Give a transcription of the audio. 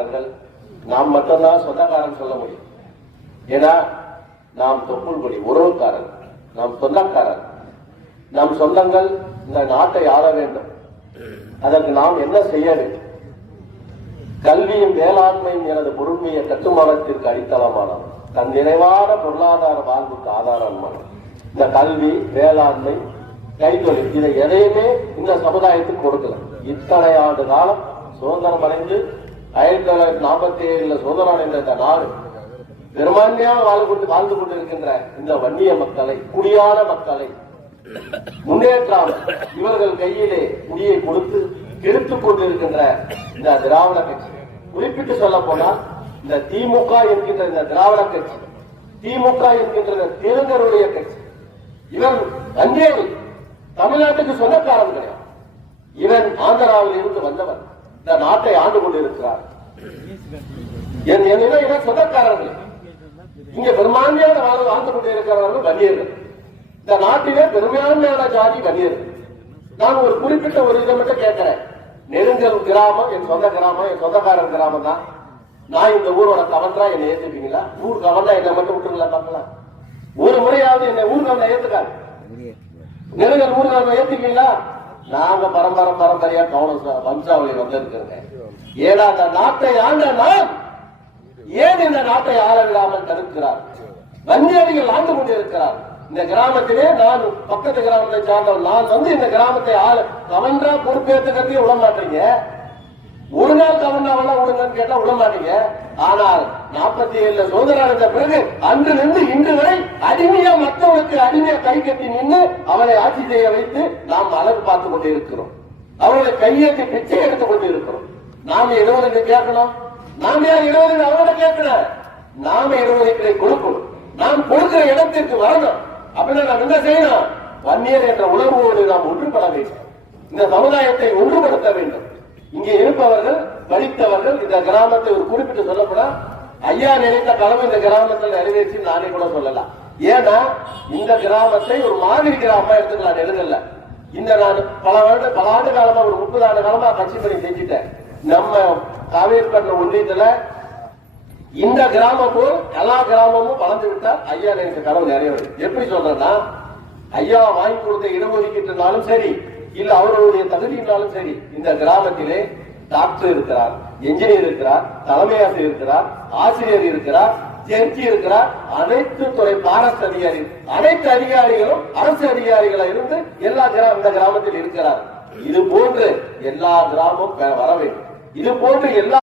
சொந்தக்காரர்கள் நாம் மட்டும்தான் சொந்தக்காரன் சொல்ல முடியும். ஏன்னா நாம் தொப்புள் கொடி உறவுக்காரர், நாம் சொந்தக்காரர், நம் சொந்தங்கள் இந்த நாட்டை ஆள வேண்டும். அதற்கு நாம் என்ன செய்ய வேண்டும்? கல்வியும் வேளாண்மையும் எனது பொருண்மைய கட்டுமானத்திற்கு அடித்தளமானது, தன் நிறைவான பொருளாதார வாழ்வுக்கு ஆதாரமானது. இந்த கல்வி, வேளாண்மை, கைத்தொழில் இதை எதையுமே இந்த சமுதாயத்துக்கு கொடுக்கல. இத்தனை ஆண்டு காலம் சுதந்திரம் அடைந்து 1947 சுதந்திரம் அடைந்த இந்த நாடு பெரும்பான்மையாக வாழ்ந்து கொண்டிருக்கின்ற இந்த வன்னிய மக்களை, குடியான மக்களை முன்னேற்றாமல் இவர்கள் கையிலே குடியை கொடுத்து கெடுத்துக் கொண்டிருக்கின்ற இந்த திராவிட கட்சி, குறிப்பிட்டு சொல்ல போனால் இந்த திமுக என்கின்ற இந்த திராவிட கட்சி, திமுக என்கின்ற தெலுங்கருடைய கட்சி, இவன் அங்கேயே தமிழ்நாட்டுக்கு சொந்தக்காரன் கிடையாது. இவன் ஆந்திராவில் இருந்து வந்தவன், இந்த நாட்டை ஆண்டு கொண்டிருக்கிறார். இவன் சொந்தக்காரர்கள். இங்க பெரும்பான்மையான வாழ்ந்து கொண்டிருக்கிறவர்கள் வன்னியர்கள். இந்த நாட்டிலே பெரும்பான்மையான ஜாதி வன்னியர்கள். நான் ஒரு குறிப்பிட்ட ஒரு இதை மட்டும் கேட்கிறேன். நெடுங்கல் கிராமம் என் சொந்த கிராமம், என் சொந்தக்காரன் கிராமம் தான். நான் இந்த ஊரோட கவர்னரா என்னை ஏத்துப்பீங்களா? ஊர் கவர்னரா என்னை மட்டும் விட்டுங்களா? பார்க்கலாம். ஒரு முறையாவது என்னை ஊர் கவர்னர் ஏத்துக்காது. நெடுங்கல் ஊர் கவர்னர் ஏத்துப்பீங்களா? நாங்க பரம்பரையா கவர்னர் வம்சாவளி வந்திருக்கிறேங்க. ஏன்னா அந்த நாட்டை ஆண்ட நான் ஏன் இந்த நாட்டை ஆள விடாமல் தடுக்கிறார்? வன்னியடிகள் ஆண்டு கொண்டிருக்கிறார். இந்த கிராமத்திலே நான் பக்கத்து கிராமத்தை சார்ந்தவன். நான் வந்து இந்த கிராமத்தை கவர்னரா பொறுப்பேற்றுக்கிறதே விட மாட்டீங்க. ஒரு நாள் கவர்னரா விடுங்கன்னு கேட்டா விட மாட்டீங்க. ஆனால் 47 சுதந்திரம் அடைந்த பிறகு அன்றிலிருந்து இன்று வரை அடிமையா மற்றவனுக்கு அடிமையா கை கட்டி நின்று அவனை ஆட்சி செய்ய வைத்து நாம் அழகு பார்த்துக் கொண்டிருக்கிறோம். அவர்களை கையேற்றி பிச்சை எடுத்துக் கொண்டிருக்கிறோம். நாம 70 கேட்கணும். நாம் யார் 70 அவரோட கேட்கணும். நாம 70 கொடுக்கணும். நாம் கொடுக்கிற இடத்திற்கு வரணும். அப்படின்னா நாம் என்ன செய்யணும்? வன்னியர் என்ற உணர்வோடு நாம் ஒன்றுபட வேண்டும். இந்த சமுதாயத்தை ஒன்றுபடுத்த வேண்டும். இங்கே இருப்பவர்கள் படித்தவர்கள். இந்த கிராமத்தை ஒரு குறிப்பிட்டு சொல்லப்பட ஐயா நினைத்த கனவு இந்த கிராமத்தில் நிறைவேற்றி நானே கூட சொல்லலாம். ஏன்னா இந்த கிராமத்தை ஒரு மாதிரி கிராமமா எடுத்துக்கலாம். நெடுங்கல்ல இந்த நான் பல ஆண்டு காலமா ஒரு 30 ஆண்டு காலமா கட்சி பணி செஞ்சுட்டேன். நம்ம காவேரிப்பட்டின ஒன்றியத்துல இந்த கிராமம் போல் எல்லா கிராமமும் வளர்ந்து விட்டால் ஐயா நினைத்த கனவு நிறைவேறும். எப்படி சொல்றேன்னா, ஐயா வாங்கி கொடுத்த இடஒதுக்கீட்டுனாலும் சரி, இல்ல அவர்களுடைய தகுதியினாலும் சரி, இந்த கிராமத்திலே டாக்டர் இருக்கிறார், என்ஜினியர் இருக்கிறார், தலைமை ஆசிரியர் இருக்கிறார், ஆசிரியர் இருக்கிறார், ஜட்ஜி இருக்கிறார், அனைத்து துறை பாரஸ்ட் அதிகாரி, அனைத்து அதிகாரிகளும் அரசு அதிகாரிகளா இருந்து எல்லா இந்த கிராமத்தில் இருக்கிறார். இது போன்று எல்லா கிராமமும் வர வேண்டும். இது போன்று எல்லா